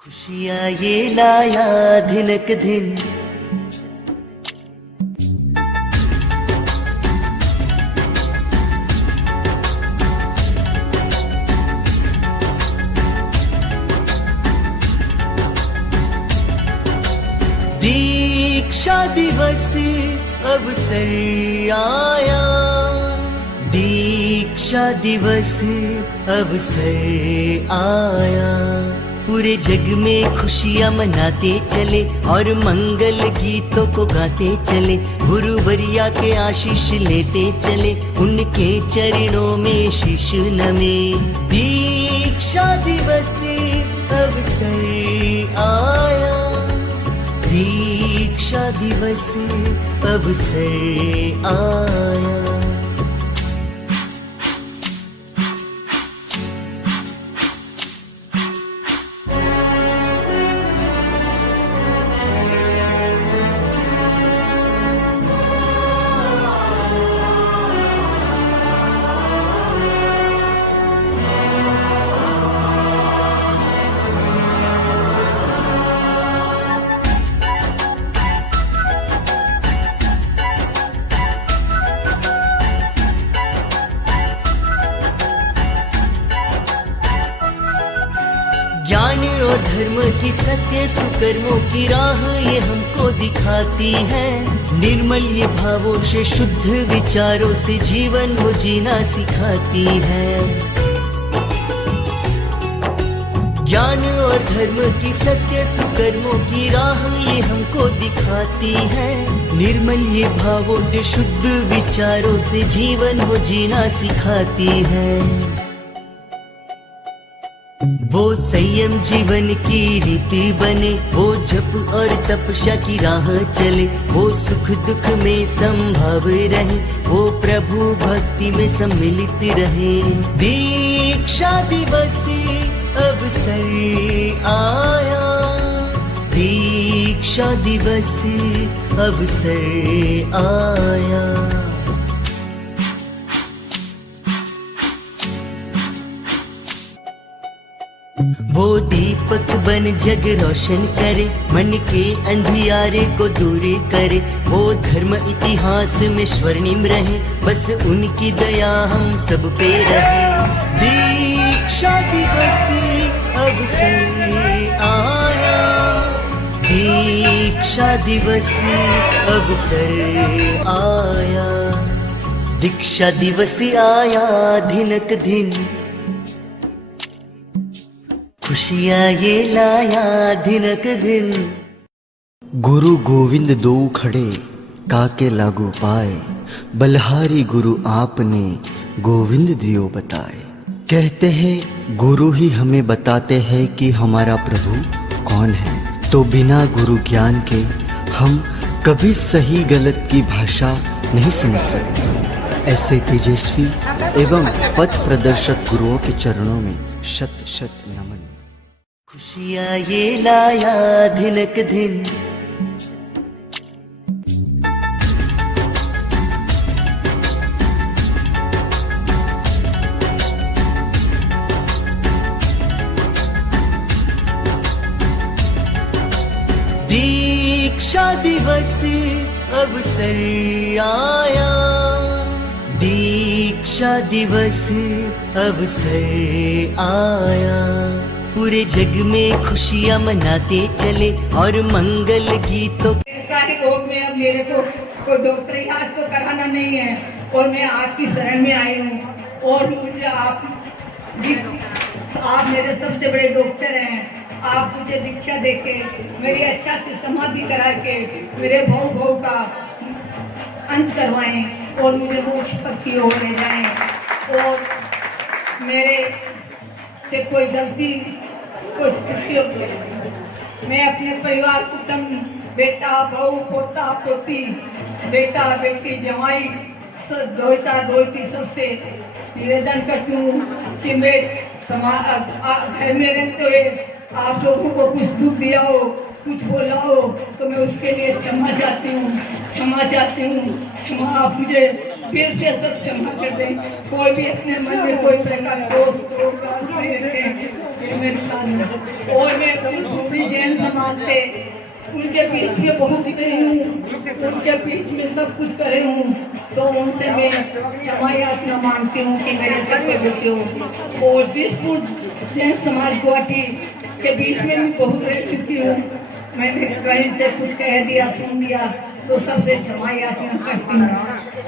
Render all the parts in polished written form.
खुशियाँ ये लाया धिनक धिन, दीक्षा दिवस अवसर आया, दीक्षा दिवस अवसर आया। पूरे जग में खुशियाँ मनाते चले और मंगल गीतों को गाते चले, गुरुवरिया के आशीष लेते चले, उनके चरणों में शीश नमे। दीक्षा दिवस अवसर आया, दीक्षा दिवस अवसर आया। ज्ञान और धर्म की सत्य सुकर्मों की राह ये हमको दिखाती है, निर्मल ये भावों से शुद्ध विचारों से जीवन वो जीना सिखाती है। ज्ञान और धर्म की सत्य सुकर्मों की राह ये हमको दिखाती है, निर्मल ये भावों से शुद्ध विचारों से जीवन वो जीना सिखाती है। वो संयम जीवन की रीति बने, वो जप और तपस्या की राह चले, वो सुख दुख में संभव रहे, वो प्रभु भक्ति में सम्मिलित रहे। दीक्षा दिवस अवसर आया, दीक्षा दिवस अवसर आया। वो दीपक बन जग रोशन करे, मन के अंधियारे को दूर करे, वो धर्म इतिहास में स्वर्णिम रहे, बस उनकी दया हम सब पे रहे। दीक्षा दिवस अवसर आया, दीक्षा दिवस अवसर आया। दीक्षा दिवस आया धिनक धिन, खुशियाँ ये लाया धिनक धिन। गुरु गोविंद दो खड़े काके लागू पाए, बलहारी गुरु आपने गोविंद दियो बताए। कहते हैं गुरु ही हमें बताते हैं कि हमारा प्रभु कौन है, तो बिना गुरु ज्ञान के हम कभी सही गलत की भाषा नहीं समझ सकते। ऐसे तेजस्वी एवं पथ प्रदर्शक गुरुओं के चरणों में शत शत नमन। खुशियाँ ये लाया धिनक धिन, दीक्षा दिवस अवसर आया, दीक्षा दिवस अवसर आया। पूरे जग में खुशियाँ मनाते चले और मंगल गीतों। सारी रोग में अब मेरे को कोई डॉक्टरी इलाज तो कराना नहीं है, और मैं आपकी शरण में आई हूँ, और मुझे आप मेरे सबसे बड़े डॉक्टर हैं। आप मुझे दीक्षा देके मेरी अच्छा से समाधि करा के मेरे भव का अंत करवाएं और मुझे मोक्ष तक की ओर ले जाएं, और मेरे से कोई गलती मैं अपने परिवार कुटुंब, बेटा बहू पोता पोती, बेटा बेटी जवाई दोता दोती सबसे निवेदन करती हूँ कि मैं घर में रहते हुए आप लोगों को कुछ दुख दिया हो, कुछ बोला हो, तो मैं उसके लिए क्षमा चाहती हूँ, क्षमा चाहती हूँ। क्षमा आप मुझे दिल से सब क्षमा कर दें। कोई भी अपने मन में कोई प्रकार दोष नहीं रखें। मेरे साथ। और मैं भूमि जैन समाज से उनके बीच में बहुत गई हूँ, उनके बीच में सब कुछ करे हूँ, तो उनसे मैं क्षमा याचना मांगती हूँ कि मेरे से कोई गलती हो। और दिसपुर जैन समाज गुवाहाटी के बीच में भी बहुत रह चुकी हूँ, मैंने कहीं से कुछ कह दिया सुन दिया तो सबसे क्षमा याचना करती हूँ।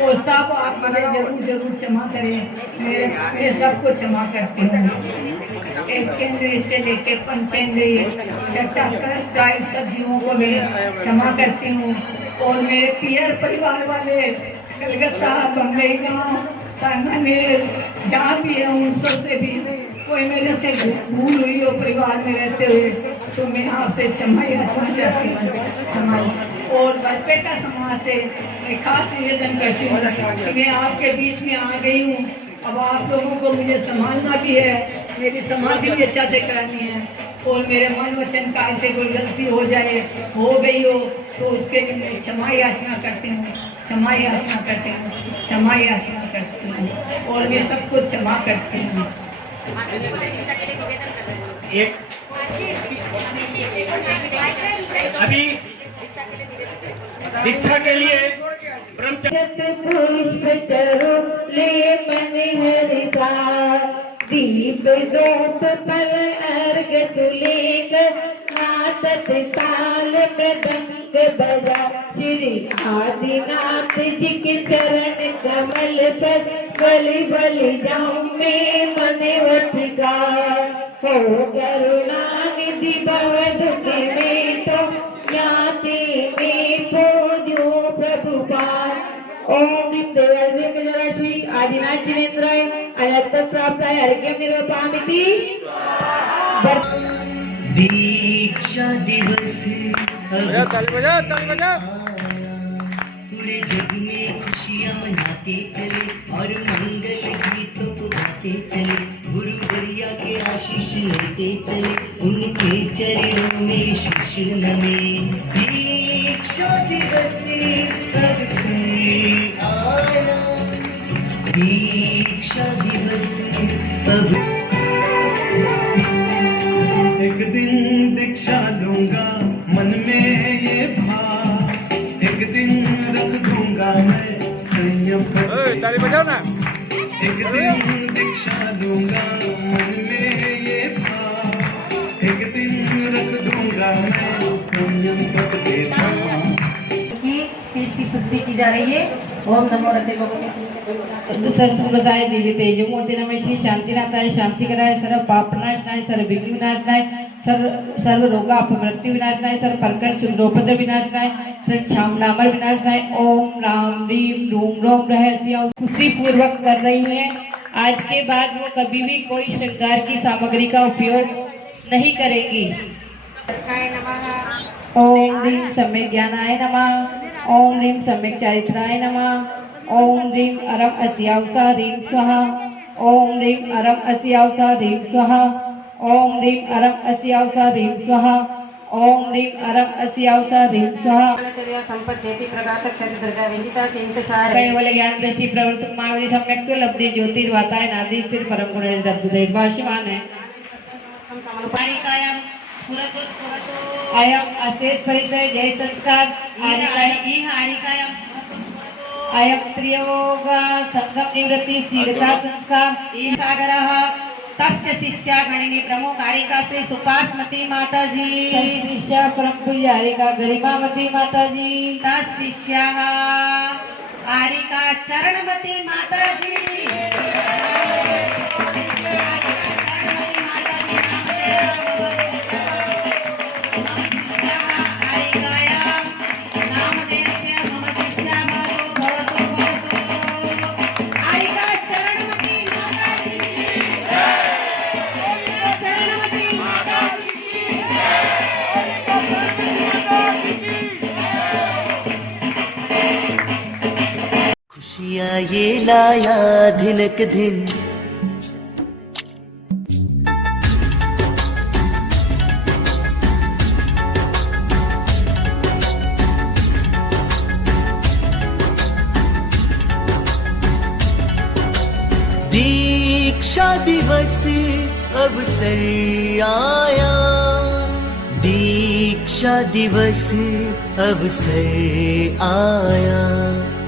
और सब आप मुझे जरूर जरूर क्षमा करें, मैं सबको क्षमा करती हूँ। एक केंद्रीय से लेके पंचेंद्रीय छठा कष्ट सब जीवों को मैं क्षमा करती हूँ। और मेरे पियर परिवार वाले कलकत्ता बम्बई गाँव सांगानेर जहाँ भी है उन सब से भी कोई मेरे से भूल हुई हो परिवार में रहते हुए तो मैं आपसे क्षमा याचना चाहती हूँ, क्षमा। और बरपेटा समाज से मैं खास निवेदन करती हूँ कि मैं आपके बीच में आ गई हूँ, अब आप लोगों को मुझे संभालना भी है, मेरी समाधि भी अच्छा से करानी है। और मेरे मन वचन का ऐसे कोई गलती हो जाए, हो गई हो तो उसके लिए मैं क्षमा याचना करती हूँ, क्षमा याचना करती हूँ, क्षमा याचना करती हूँ। और मैं सबको क्षमा करती हूँ। एक अभी दीक्षा के लिए ब्रह्मचारी पुष्प चरुले मन हरिसा दीप धूप फल अर्घ सुलेख नाचत ताल मृदंग बजा श्री आदिनाथ जी के चरण कमल पर बलि बलि जाऊं मैं मन वचिका हो करुणा निधि भव दुख में तो याते में पूज्यो प्रभुपाद। ओम श्री आदिनाथ जिनेन्द्राय अनंत प्राप्ताय अर्घ्यं निर्वपामिति। दीक्षा दिवस पूरे जग में खुशियाँ मनाते चले और मंगल गीतों को गाते चले, गुरु दरिया के आशीष लेते चले, उनके चरणों में शीश नमे। दीक्षा दिवस अवसर आया, दीक्षा दिवस अवसर। एक दिन दीक्षा लूंगा मन में ये भाव, एक दिन रख दूंगा मैं संयम ताली बजाओ ना। एक दिन दीक्षा लूंगा मन में ये भाव, एक दिन रख दूंगा मैं संयम पद देता। की सीट की शुद्धि की जा रही है। ओम नमो रते भगवते सर्वदाय दिव्य तेज मूर्ति नमः श्री शांतिनाथाय शांति कराय सर्व पाप नाशनाय सर्व विघ्न विनाशनाय सर्व रोग अपमृत्यु विनाशनाय सर्व प्रकट सुद्रोपद्र विनाशनाय सर्व क्षामनामर विनाशनाय। ओम राम रीम रूम रोम रहस्य खुशी पूर्वक कर रही है। आज के बाद वो कभी भी कोई श्रृंगार की सामग्री का उपयोग नहीं करेगी। ओम ह्रीं सम्यक ज्ञानाय नमः। ओम ह्रीं सम्यक चारित्राय नमः। ओम ह्रीं अरम अस्यावसा ह्रीं स्वाहा। ओम ह्रीं अरम अस्यावसा ह्रीं स्वाहा। ओम ह्रीं अरम अस्यावसा ह्रीं स्वाहा। ओम ह्रीं अरम अस्यावसा ह्रीं स्वाहा। संपत्ति प्रगात क्षति दुर्गा विजिता इंतसार कैवल्य ज्ञान दृष्टि प्रवर्तक मावली सम्यक तो लब्धि ज्योतिर्वाताय नादि स्थिर परम गुण अद्भुत भाष्यमान है। अयम अशेष परिचय जय संस्कार अयम त्रियोग संगम निवृत्ति शीघ्रता संस्कार सागरः तस्य शिष्या गणिनी प्रमुख कारिका श्री सुपासमती माता जी शिष्या परम पूजारिका गरिमावती माता जी तशिष्या आरिका चरणमती माता जी। खुशियाँ ये लाया धिनक धिन, दीक्षा दिवस अवसर आया, दीक्षा दिवस अवसर आया।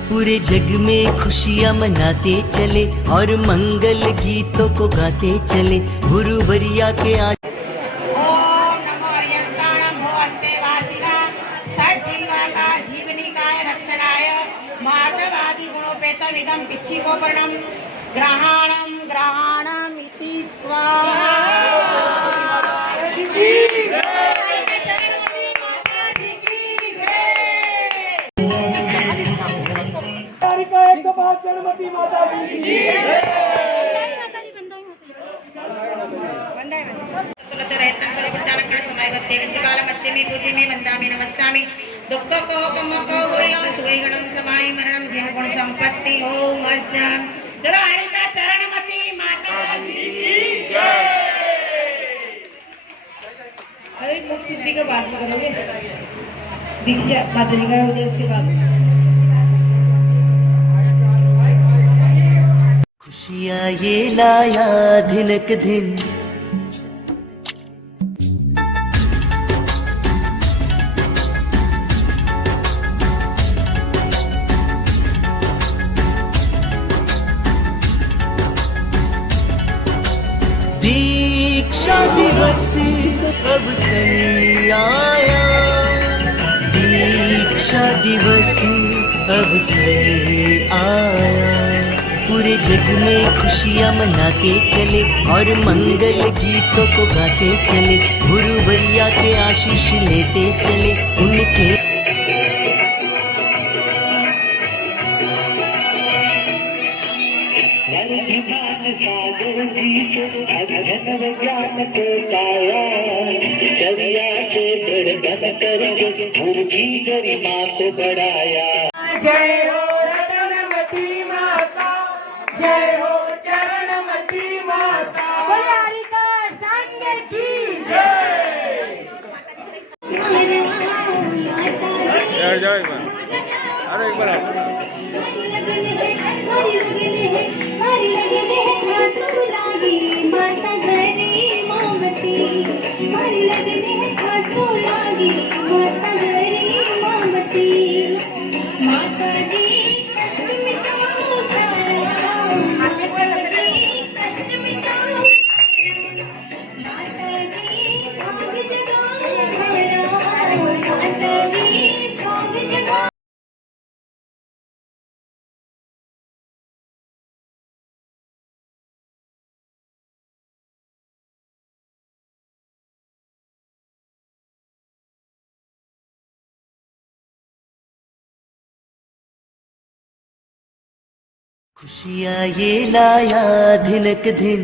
पूरे जग में खुशियाँ मनाते चले और मंगल गीतों को गाते चले। गुरुवरिया के ओम नमो अर्यन्ताणं भवन्ते वासिना षड्जीवाका जीवनिकाय रक्षणाय मार्दवादि गुणोपेतमिदं पिच्छिकोपरणं ग्रहाणं ग्रहाणम् इति स्वाहा। चरणवती माताजी की जय। संपत्ति हो मज्जन चरणमती माता की जय। अरे मुख सिद्धि का बात करोगे, दीक्षा माता जी का हो जाए उसके बाद। खुशियाँ ये लाया धिनक दिन, दीक्षा दिवस अवसर आया, दीक्षा दिवस अवसर आया। पूरे जग में खुशियाँ मनाते चले और मंगल गीतों को गाते चले। गुरुवरिया के आशीष लेते चले उनके। सागर जी से अध्ययन विज्ञान को पाया, चर्या से दृढ़ करके गुरु की गरिमा को बढ़ाया। जय हो रतनमती माता, जय हो चरणमती माता, बलिहारी का संग की जय। अरे एक बार खुशियाँ ये लाया धिनक दिन,